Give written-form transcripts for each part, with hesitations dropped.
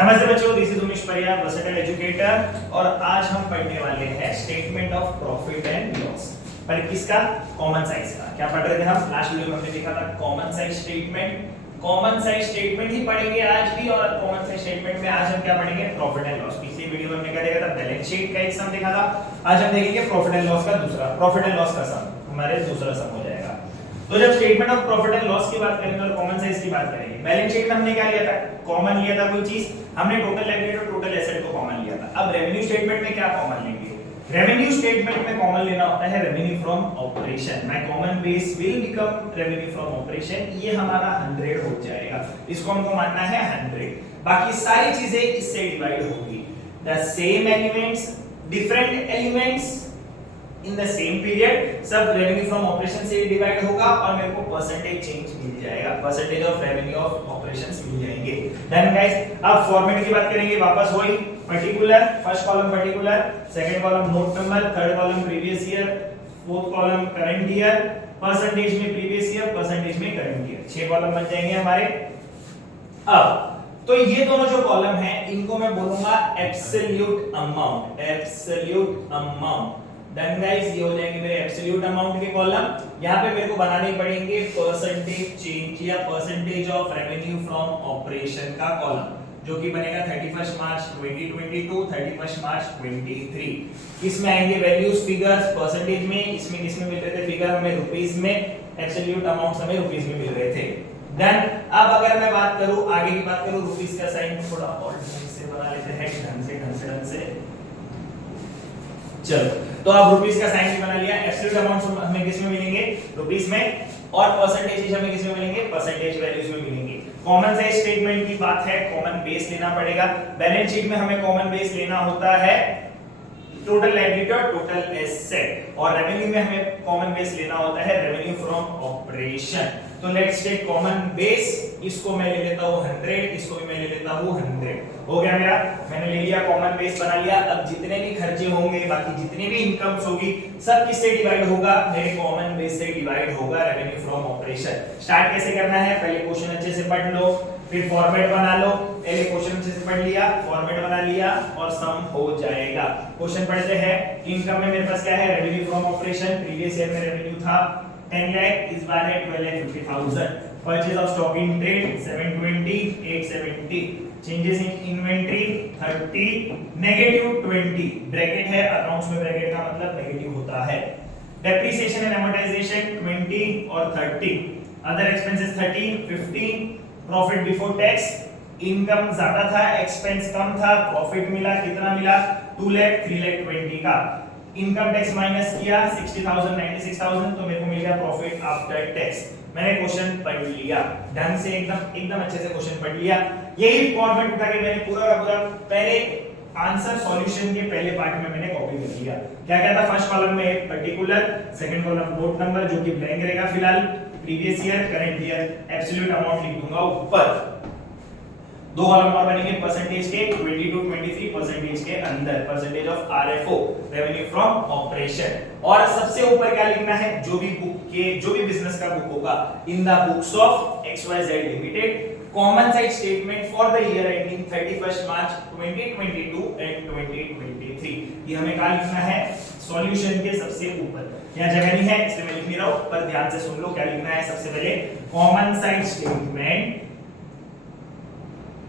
नमस्ते बच्चों, this is Umesh Pariyar, versatile educator. और आज हम पढ़ने वाले हैं statement of profit and loss. पर किसका? कॉमन साइज का। क्या पढ़ रहे थे हम? लास्ट वीडियो में हमने देखा था common size statement. Common size statement ही पढ़ेंगे आज भी। और कॉमन साइज स्टेटमेंट में आज हम क्या पढ़ेंगे? Profit and loss. पिछले वीडियो में हमने क्या देखा था? बैलेंस शीट का एक सम देखा था। आज हम देखेंगे प्रॉफिट एंड लॉस का दूसरा, प्रॉफिट एंड लॉस का सम हमारे दूसरा सम हो जाएगा। तो जब statement of profit and loss की बात करेंगे और कॉमन साइज की बात करेंगे, बैलेंस शीट में हमने क्या लिया था? कॉमन लिया था कोई चीज, हमने टोटल लायबिलिटी और टोटल एसेट को कॉमन लिया था। अब रेवेन्यू स्टेटमेंट में क्या कॉमन लेंगे? रेवेन्यू स्टेटमेंट में कॉमन लेना होता है revenue from operation. My common base will become revenue from operation. ये हमारा 100 हो जाएगा, इसको हमको मानना है 100। बाकी सारी चीजें इससे डिवाइड होगी। The same elements, different elements in the same period, सब रेवेन्यू फ्रॉम ऑपरेशन से डिवाइड होगा और मेरे को परसेंटेज चेंज मिल जाएगा, percentage of revenue of operations मिल जाएंगे। देन गाइस, अब फॉर्मेट की बात करेंगे, वापस वही particular, first column particular, second column note number, third column previous year, fourth column current year, percentage में प्रीवियस ईयर, परसेंटेज में करंट ईयर। 6 कॉलम बन जाएंगे हमारे। अब तो ये दोनों जो कॉलम हैं इनको मैं बोलूंगा absolute amount, absolute amount. Done guys, ये हो जाएंगे मेरे एब्सोल्यूट अमाउंट के कॉलम। यहाँ पे मेरे को बनाने पड़ेंगे परसेंटेज चेंज या percentage of revenue from operation का कॉलम, जो कि बनेगा 31 मार्च 2022, 31 मार्च 23। इसमें आएंगे वैल्यूज, फिगर्स परसेंटेज में, इसमें किसमें मिल रहे थे फिगर? हमें रुपीस में, एब्सोल्यूट अमाउंट्स हमें रुपीस में मिल रहे थे। देन अब अगर मैं बात करूं, आगे की बात करूं, रुपीस का साइन थोड़ा और ढंग से बना लेते हैं, ढंग से। चलो, तो अब रुपीस का साइन भी बना लिया। एब्सोल्यूट अमाउंट्स हमें किस में मिलेंगे? रुपीस में। और परसेंटेज हमें किस में मिलेंगे? परसेंटेज वैल्यूज में मिलेंगे। कॉमन साइज स्टेटमेंट की बात है, कॉमन बेस लेना पड़ेगा। बैलेंस शीट में हमें कॉमन बेस लेना होता है टोटल लायबिलिटी और टोटल एसेट, और रेवेन्यू में हमें कॉमन बेस लेना होता है रेवेन्यू फ्रॉम ऑपरेशन। तो लेट्स टेक कॉमन बेस, इसको मैं ले लेता हूं 100, इसको भी मैं ले लेता हूं 100। हो गया मेरा, मैंने ले लिया, कॉमन बेस बना लिया। अब जितने भी खर्चे होंगे, बाकी जितनी भी इनकम्स होगी, सब किससे डिवाइड होगा? मेरे कॉमन बेस से डिवाइड होगा रेवेन्यू फ्रॉम ऑपरेशन। स्टार्ट कैसे करना है? पहले क्वेश्चन अच्छे से पढ़ लो, फिर फॉर्मेट बना लो। पहले क्वेश्चन अच्छे से पढ़ लिया, फॉर्मेट बना लिया और सम हो जाएगा। क्वेश्चन पढ़ते हैं। इनकम में मेरे पास क्या है? Revenue from operation. Previous year में रेवेन्यू था 10 लाख, इस बार है 12,50,000। Purchase of stock in trade 720, 870। Changes in inventory 30, -20। Bracket है, अकाउंट्स में ब्रैकेट का मतलब नेगेटिव होता है। डेप्रिसिएशन एंड अमोर्टाइजेशन 20 और 30। Other expenses 13, 15। Profit before tax, income ज्यादा था, एक्सपेंस कम था, प्रॉफिट मिला, कितना मिला? 2 लाख, 3 लाख 20 का। इनकम टैक्स माइनस किया 60,000, 96,000, तो मेरे को मिल गया प्रॉफिट आफ्टर टैक्स। मैंने क्वेश्चन पढ़ लिया ढंग से, एकदम अच्छे से क्वेश्चन पढ़ लिया। यही फॉर्मेट उठा के मैंने पूरा का पूरा पहले आंसर सॉल्यूशन के पहले पार्ट में मैंने कॉपी कर लिया। क्या क्या था? फर्स्ट कॉलम में particular, second column note number जो कि ब्लैंक रहेगा फिलहाल, previous year, current year, absolute amount लिख दूंगा ऊपर। 2 कॉलम और बनेंगे परसेंटेज के, 22, 23 परसेंटेज के अंदर, percentage of RFO, revenue from operation. और सबसे ऊपर क्या लिखना है? जो भी बुक के, जो भी बिजनेस का बुक होगा, in the books of XYZ limited, common size statement for the year ending 31 March 2022 and 2023। ये हमें क्या लिखना है? सॉल्यूशन के सबसे ऊपर। यहाँ जगह नहीं है इसलिए मैं लिख नहीं रहा हूं, पर ध्यान से सुन लो क्या लिखना है। सबसे पहले common size statement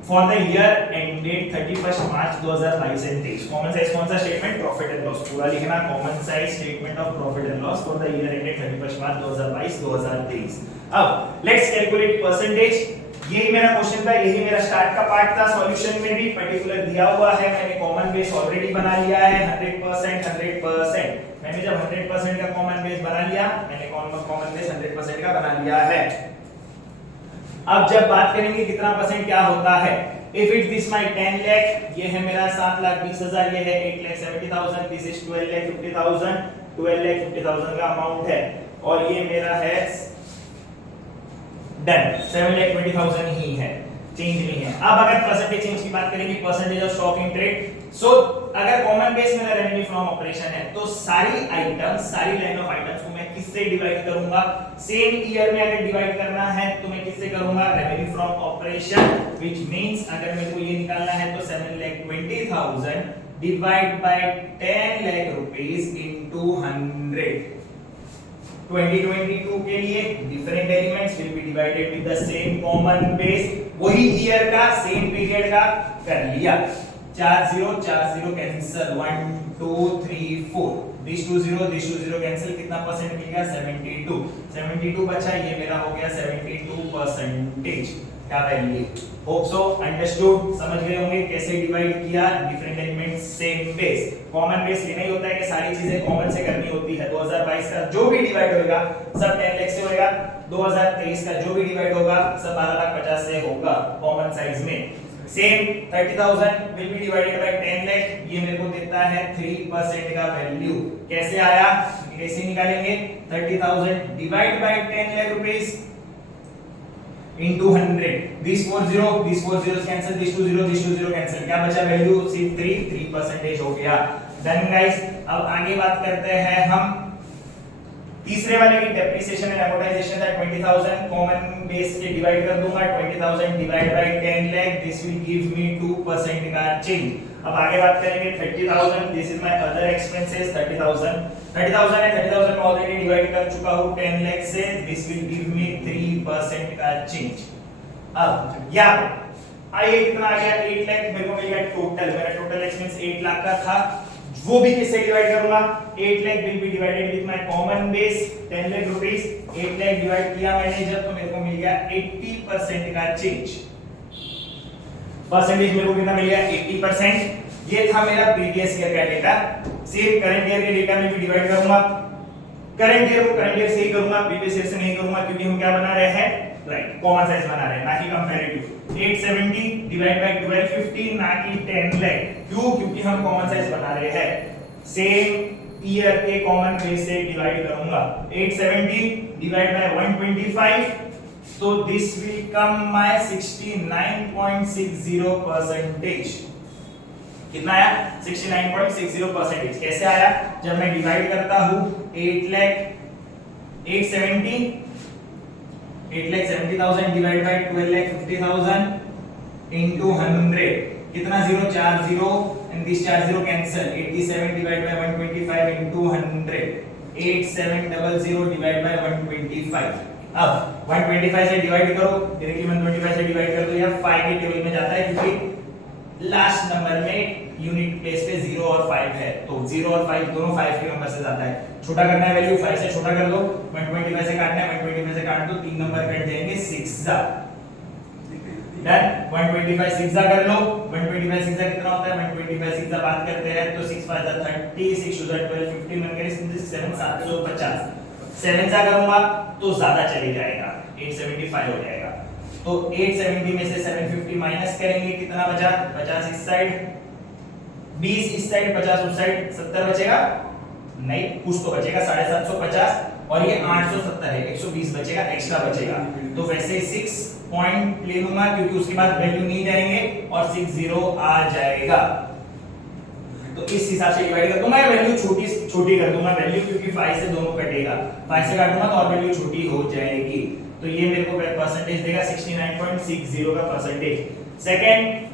for the year ended 31 March 2022 and 23। Common size कौन सा स्टेटमेंट? Profit and loss. पूरा लिखना, common size statement of profit and loss for the year ended 31 मार्च 2022 2023। अब लेट्स कैलकुलेट परसेंटेज। यही मेरा क्वेश्चन था, यही मेरा स्टार्ट का पार्ट था। सॉल्यूशन में भी पर्टिकुलर दिया हुआ है, मैंने कॉमन बेस ऑलरेडी बना लिया है 100%, 100%। मैंने जब 100% का कॉमन बेस बना लिया, मैंने कॉमन बेस 100% का बना लिया है। अब जब बात करेंगे कितना परसेंट क्या होता है, if it this my 10 lakh, ये है मेरा 7,20,000, ये है 8,70,000, दिस इज 12,50,000, 12,50,000 का अमाउंट है। और ये मेरा है डन 7,20,000 ही है, चेंज नहीं है। अब अगर परसेंटेज चेंज की बात करेंगे, percentage of stock in trade, so अगर कॉमन बेस मेरा रेवेन्यू फ्रॉम ऑपरेशन है, तो सारी आइटम्स, सारी लाइन ऑफ आइटम्स को मैं किससे डिवाइड करूंगा, सेम ईयर में अगर डिवाइड करना है तो मैं किससे करूंगा, revenue from operation, which means अगर मेरे को ये निकालना है तो 7,20,000 divide by 10 lakh rupees into 100। 2022 के लिए different elements will be divided with the same common base, वही ईयर का सेम पीरियड का कर लिया। 4 0 कैंसिल, 1 2 3 4, दिस 2 0 कैंसिल, कितना परसेंट मिल गया, 72 बचा, ये मेरा हो गया 72% का वैल्यू। होप सो अंडरस्टूड, समझ गए होंगे कैसे डिवाइड किया different elements same base. Common base लेना ही होता है कि सारी चीजें कॉमन से करनी होती है। 2022 का जो भी डिवाइड होगा सब 10 लाख से होगा, 2023 का जो भी डिवाइड होगा सब 12,50,000 से होगा कॉमन साइज में। Same 30,000 will be divided by 10 lakh, ये मेरे को देता है 3% का वैल्यू। कैसे आया, कैसे निकालेंगे, 30,000 divide by 10 lakh rupees into 100, this 4 0 cancel, this 2 0 cancel, क्या बचा वैल्यू, सिर्फ 3% हो गया। डन गाइस, अब आगे बात करते हैं हम तीसरे वाले की डेप्रिसिएशन एंड अमोर्टाइजेशन था 20,000, कॉमन बेस से डिवाइड कर दूंगा, 20,000 divide by 10 lakh, this will give me 2% का चेंज। अब आगे बात करेंगे 30,000, this is my other expenses, 30,000 है, 30,000 में ऑलरेडी डिवाइड कर चुका हूं 10 लाख से, दिस विल गिव मी 3% का चेंज। अब यहां आइए कितना आ गया, 8 लाख मेरे को मिल गया टोटल, मेरा टोटल एक्सपेंस 8 लाख का था, वो भी किससे डिवाइड करूंगा, 8 lakh will be divided with my common base 10 lakh rupees, 8 lakh divide किया मैंने जब तो मेरे को मिल गया 80% का चेंज। परसेंटेज मेरे को कितना मिल गया, 80%। ये था मेरा प्रीवियस ईयर का डेटा। सेम करंट ईयर के डेटा में भी डिवाइड करूंगा, करंट ईयर को करंट ईयर से ही करूंगा, प्रीवियस ईयर से नहीं करूंगा, क्योंकि हम क्या बना रहे हैं, राइट, कॉमन साइज बना रहे हैं, ना कि कंपैरेटिव। 870 डिवाइड बाय 1250, ना कि 10 लाख, क्यों, क्योंकि हम कॉमन साइज बना रहे हैं। सेम ईयर के कॉमन बेस से डिवाइड करूंगा, 870 डिवाइड बाय 125, तो दिस विल कम माय 69.60%। कितना आया, 69.60%। कैसे आया, जब मैं डिवाइड करता हूं 8,70,000 डिवाइड बाय 12,50,000 इनटू 100, कितना 0 4 0 and this 4 0 cancel, 87 divide by 125 into 100, 8700 divide by 125। अब 125 से डिवाइड करो, डायरेक्टली 125 से डिवाइड कर दो, या 5 के टेबल में जाता है, क्योंकि लास्ट नंबर में यूनिट प्लेस पे 0 और 5 है, तो 0 और 5 दोनों 5 के नंबर से जाता है। छोटा करना है वैल्यू, 5 से छोटा कर दो, 125 से काटना है, 125 से काट दो, 3 नंबर कट जाएंगे 6 जा। डन, 125 6 जा कर लो, 125 6 जा कितना होता है, 125 6 जा बात करते हैं तो 6 5 जा 30, 6 2 12 15 बन गए, 7 750। 7 जा करूंगा तो ज्यादा चले जाएगा, 875 हो जाएगा। तो 870 में से 750 माइनस करेंगे, कितना बचा, 50 इस साइड, 20 इस साइड, 50 उस साइड, 70 बचेगा, नहीं कुछ तो बचेगा, 750, और ये 870 है, 120 बचेगा, एक्स्ट्रा बचेगा। तो वैसे 6 पॉइंट ले लूंगा, क्योंकि उसके बाद वैल्यू नहीं जाएंगे और 60 आ जाएगा। तो इस हिसाब से डिवाइड कर दूंगा, वैल्यू छोटी कर दूंगा वैल्यू, क्योंकि 5 से दोनों कटेगा, 5 से काटूंगा तो और वैल्यू छोटी हो जाएगी। तो ये मेरे को परसेंटेज देगा 69.60 का percentage. Second,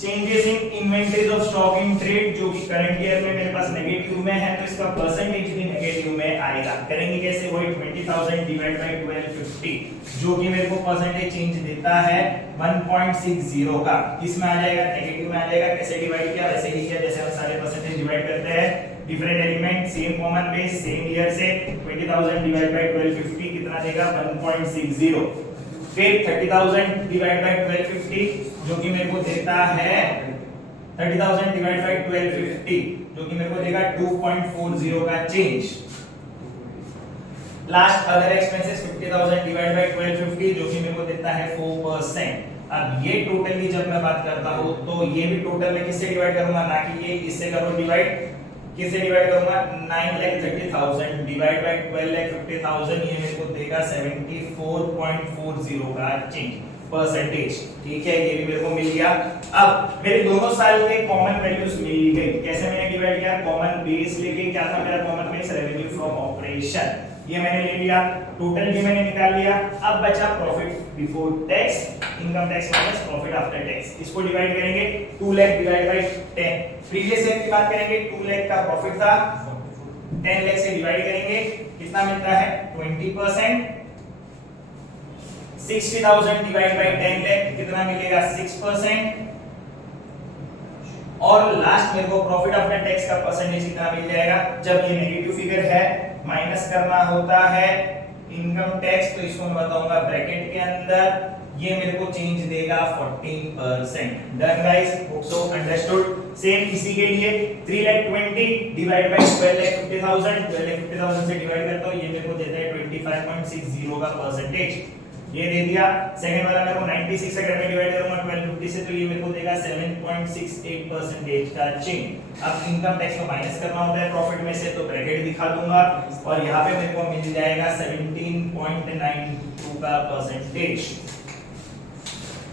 changes in inventories of stock in trade, जो कि करंट ईयर में मेरे पास नेगेटिव में है, तो इसका परसेंटेज भी नेगेटिव में आएगा। करेंगे कैसे, वही 20,000 डिवाइड बाय 1250, जो कि मेरे को परसेंटेज चेंज देता है 1.60 का। किसमें आ जाएगा, नेगेटिव में आ जाएगा। कैसे डिवाइड किया, वैसे ही किया जैसे हम सारे परसेंटेज डिवाइड करते हैं, different element, same common base, same year से 20,000 डिवाइड बाय 1250 कितना देगा, 1.60। फिर 30,000 डिवाइड बाय 1250, जो कि मेरे को देता है 30,000 डिवाइड बाय 1250, जो कि मेरे को देगा 2.40 का change. Last other expenses 50,000 divide by 1250, जो कि मेरे को देता है 4%। अब ये टोटली जब मैं बात करता हूं तो ये भी टोटल में किससे डिवाइड करूंगा, ना कि ये इससे करो डिवाइड, किससे डिवाइड करूंगा, 9,30,000 डिवाइड बाय 12,50,000, ये मेरे को देगा 74.40 का चेंज परसेंटेज। ठीक है, ये भी मेरे को मिल गया। अब मेरे दोनों साल के कॉमन वैल्यूज मिल गई। कैसे मैंने डिवाइड किया, कॉमन बेस लेके, क्या था मेरा common base, revenue from operation. ये मैंने ले लिया, टोटल भी मैंने निकाल लिया। अब बचा profit before tax, income tax minus profit after tax. इसको डिवाइड करेंगे 2 lakh divide by 10। Previous year की बात करेंगे, 2 लाख का प्रॉफिट था, 10 लाख से डिवाइड करेंगे, कितना मिलता है 20%। 60,000 डिवाइड बाय 10 लाख कितना मिलेगा 6%। और लास्ट मेरे को प्रॉफिट आफ्टर टैक्स का परसेंटेज कितना मिल जाएगा। जब ये नेगेटिव फिगर है, माइनस करना होता है इनकम टैक्स, तो इसको मैं बताऊंगा ब्रैकेट के अंदर, ये मेरे को चेंज देगा 14%। Done guys, hope so understood. Same इसी के लिए 3,20,000 डिवाइड बाय 12,50,000, 12,50,000 से डिवाइड करता हूं, ये मेरे को देता है 25.60 का परसेंटेज, ये दे दिया। सेकंड वाला मेरे को 96 अगर मैं डिवाइड करूंगा 1250 से, तो ये मेरे को देगा 7.68% का चेंज। अब इनकम टैक्स को माइनस करना होता है प्रॉफिट में से, तो ब्रैकेट दिखा दूंगा और यहाँ पे मेरे को मिल जाएगा 17.92 का परसेंटेज।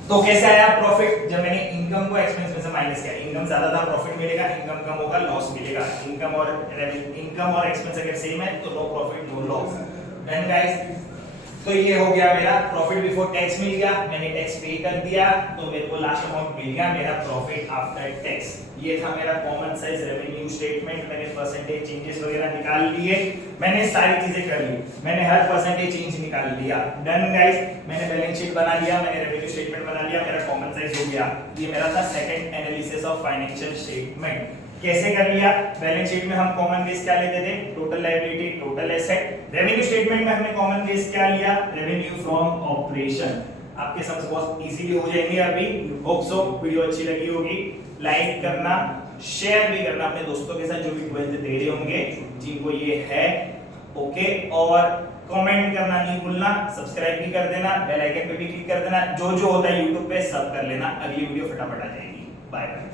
तो कैसे आया प्रॉफिट, जब मैंने इनकम को एक्सपेंस में से माइनस किया। इनकम ज्यादा था, प्रॉफिट मिलेगा, इनकम कम होगा, लॉस मिलेगा। इनकम और एक्सपेंस अगर सेम है तो no profit no loss. Done guys, तो ये हो गया मेरा प्रॉफिट बिफोर टैक्स मिल गया, मैंने टैक्स पे कर दिया, तो मेरे को लास्ट अमाउंट मिल गया मेरा प्रॉफिट आफ्टर टैक्स। ये था मेरा कॉमन साइज रेवेन्यू स्टेटमेंट। मैंने परसेंटेज चेंजेस वगैरह निकाल लिए, मैंने सारी चीजें कर ली, मैंने हर परसेंटेज चेंज निकाल लिया। डन गाइस, मैंने बैलेंस शीट बना लिया, मैंने रेवेन्यू स्टेटमेंट बना लिया, मेरा कॉमन साइज हो गया। ये मेरा था second analysis of financial statement. कैसे कर लिया, बैलेंस शीट में हम कॉमन बेस क्या लेते थे, total liability, total asset. Revenue statement में हमने कॉमन बेस क्या लिया, रेवेन्यू फ्रॉम ऑपरेशन। आपके समझ बहुत इजीली हो जाएंगे अभी। होप सो वीडियो अच्छी लगी होगी, लाइक करना, शेयर भी करना अपने दोस्तों के साथ जो भी 12th दे रहे होंगे जिनको ये है, ओके। और कमेंट करना नहीं भूलना, सब्सक्राइब भी कर देना, बेल आइकन पे भी क्लिक कर देना, जो जो होता है YouTube पे सब कर लेना। अगली वीडियो फटाफट आ जाएगी। Bye bye.